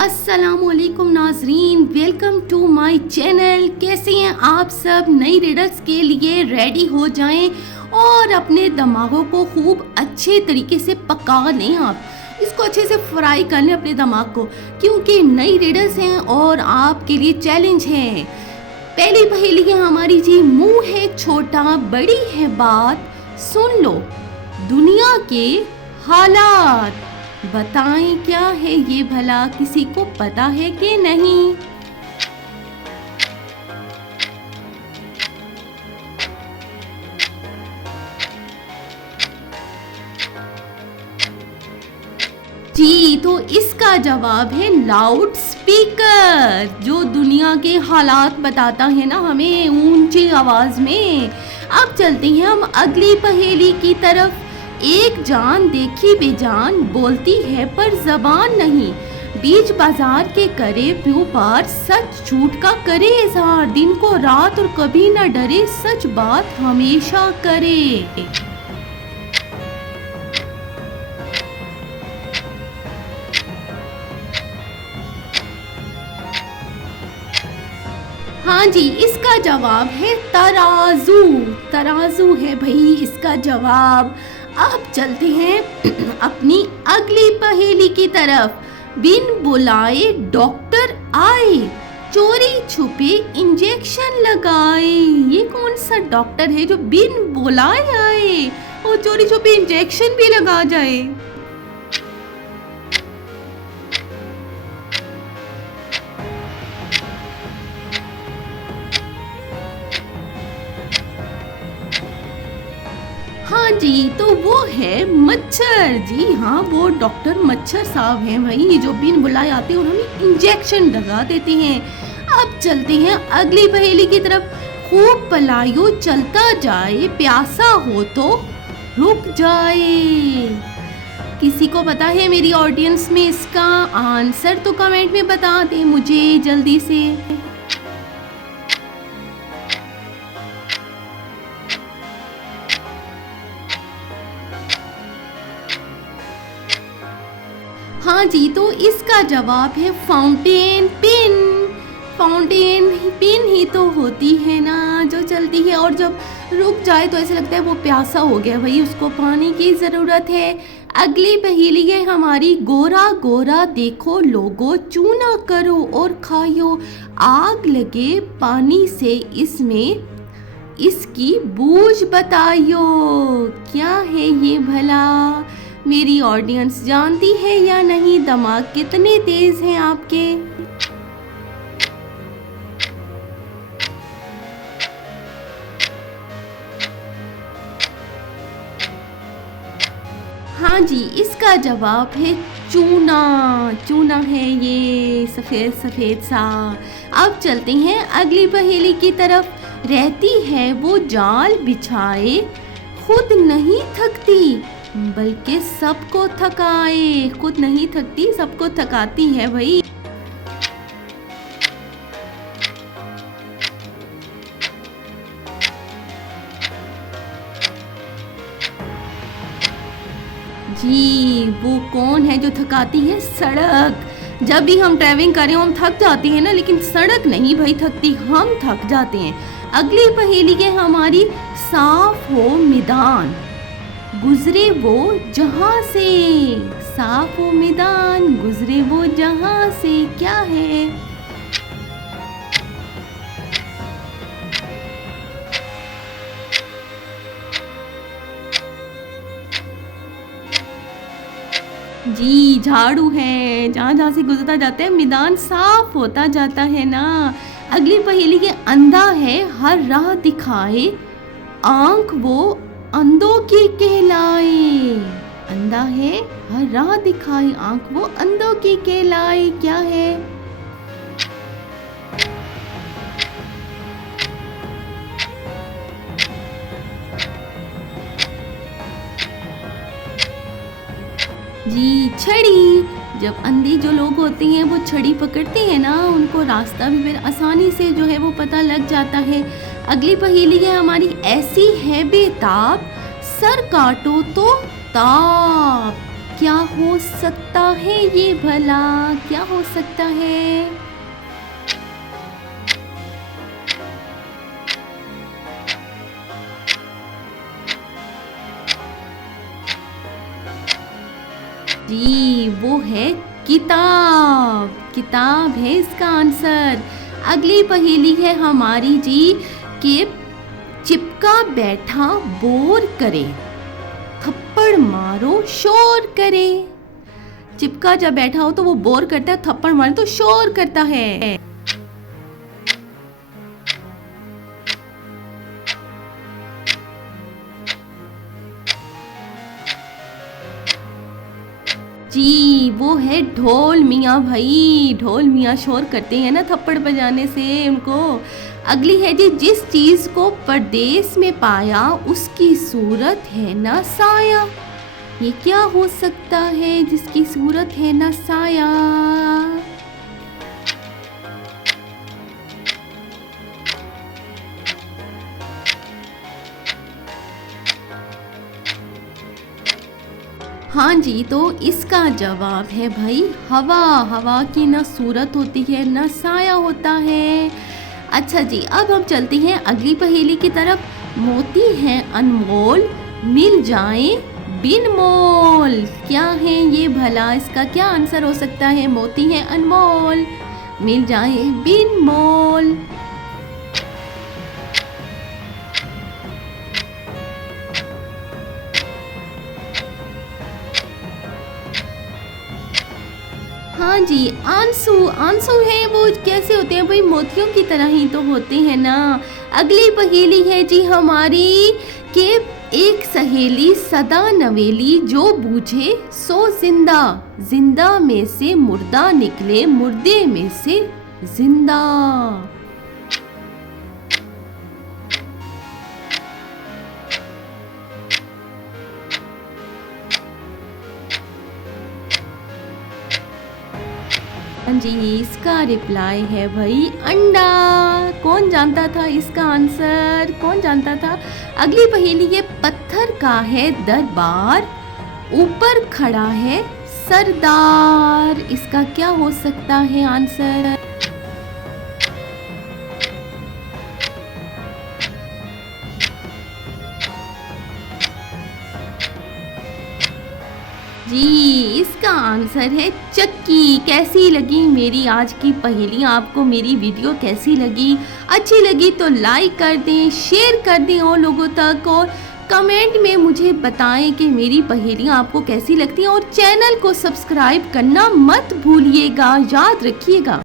अस्सलामुअलैकुम नाजरीन, welcome to my channel. कैसे हैं आप सब? नई रिडल्स के लिए रेडी हो जाएं और अपने दिमागों को खूब अच्छे तरीके से पका लें। आप इसको अच्छे से फ्राई कर लें अपने दिमाग को, क्योंकि नई रिडल्स हैं और आपके लिए चैलेंज है। पहली पहेली है हमारी जी। मुंह है छोटा, बड़ी है बात, सुन लो दुनिया के हालात। बताएं क्या है ये भला, किसी को पता है कि नहीं? जी, तो इसका जवाब है लाउड स्पीकर, जो दुनिया के हालात बताता है ना हमें ऊंची आवाज में। अब चलते हैं हम अगली पहेली की तरफ। एक जान देखी बेजान, बोलती है पर जबान नहीं, बीच बाजार के करे व्यापार, सच झूठ का करे इजहार, दिन को रात और कभी न डरे, सच बात हमेशा करे। हाँ जी, इसका जवाब है तराजू। तराजू है भाई इसका जवाब। अब चलते हैं अपनी अगली पहेली की तरफ। बिन बुलाए डॉक्टर आए, चोरी छुपे इंजेक्शन लगाए। ये कौन सा डॉक्टर है जो बिन बुलाए आए और चोरी छुपे इंजेक्शन भी लगा जाए? हाँ जी, तो वो है मच्छर। जी हाँ, वो डॉक्टर मच्छर साहब हैं भाई, जो बिन बुलाए आते हैं और हमें इंजेक्शन लगा देते हैं। अब चलते हैं अगली पहेली की तरफ। खूब पलायो चलता जाए, प्यासा हो तो रुक जाए। किसी को पता है मेरी ऑडियंस में इसका आंसर? तो कमेंट में बता दे मुझे जल्दी से। हाँ जी, तो इसका जवाब है फाउंटेन पेन। फाउंटेन पेन ही तो होती है ना जो चलती है और जब रुक जाए तो ऐसा लगता है वो प्यासा हो गया भाई, उसको पानी की ज़रूरत है। अगली पहेली है हमारी। गोरा गोरा देखो लोगो, चूना करो और खायो, आग लगे पानी से इसमें, इसकी बूझ बताइयो। क्या है ये भला? मेरी ऑडियंस जानती है या नहीं? दिमाग कितने तेज हैं आपके? हाँ जी, इसका जवाब है चूना। चूना है ये, सफेद सफेद सा। अब चलते हैं अगली पहेली की तरफ। रहती है वो जाल बिछाए, खुद नहीं थकती बल्कि सबको थकाए। खुद नहीं थकती, सबको थकाती है भाई। जी, वो कौन है जो थकाती है? सड़क। जब भी हम ट्रैवलिंग करें हम थक जाते हैं ना, लेकिन सड़क नहीं भाई थकती, हम थक जाते हैं। अगली पहेली है हमारी। साफ हो मैदान, गुजरे वो जहां से। साफ हो मैदान, गुजरे वो जहां से। क्या है? जी, झाड़ू है। जहां जहां से गुजरता जाता है मैदान साफ होता जाता है ना। अगली पहेली के अंधा है हर राह दिखाए, आंख वो अंधों की कहलाए। अंधा है हर राह दिखाए, आंख वो अंधों की कहलाए। क्या है? जी, छड़ी। जब अंधे जो लोग होते हैं वो छड़ी पकड़ते हैं ना, उनको रास्ता भी फिर आसानी से जो है वो पता लग जाता है। अगली पहेली है हमारी। ऐसी है बेताब, सर काटो तो ताप। क्या हो सकता है ये भला, क्या हो सकता है? जी वो है किताब, किताब है इसका आंसर। अगली पहेली है हमारी जी कि चिपका बैठा बोर करे, थप्पड़ मारो शोर करे। चिपका जब बैठा हो तो वो बोर करता है, थप्पड़ मारे तो शोर करता है। जी वो है ढोल मियाँ भाई, ढोल मियाँ शोर करते हैं ना थप्पड़ बजाने से उनको। अगली है जी जिस चीज को परदेश में पाया उसकी सूरत है ना साया। ये क्या हो सकता है जिसकी सूरत है ना साया? हाँ जी, तो इसका जवाब है भाई हवा। हवा की ना सूरत होती है ना साया होता है। अच्छा जी, अब हम चलते हैं अगली पहेली की तरफ। मोती हैं अनमोल, मिल जाए बिन मोल। क्या है ये भला, इसका क्या आंसर हो सकता है? मोती हैं अनमोल, मिल जाए बिन मोल। हाँ जी, आंसू। आंसू है वो कैसे होते हैं भाई? मोतियों की तरह ही तो होते हैं ना। अगली पहेली है जी हमारी कि एक सहेली सदा नवेली, जो बूझे सो जिंदा। जिंदा में से मुर्दा निकले, मुर्दे में से जिंदा। हाँ जी, इसका रिप्लाई है भाई अंडा। कौन जानता था इसका आंसर? कौन जानता था? अगली पहेली है पत्थर का है दरबार, ऊपर खड़ा है सरदार। इसका क्या हो सकता है आंसर? जी इसका आंसर है चक्की। कैसी लगी मेरी आज की पहेलियाँ? आपको मेरी वीडियो कैसी लगी? अच्छी लगी तो लाइक कर दें, शेयर कर दें और लोगों तक, और कमेंट में मुझे बताएं कि मेरी पहेलियाँ आपको कैसी लगती हैं, और चैनल को सब्सक्राइब करना मत भूलिएगा, याद रखिएगा।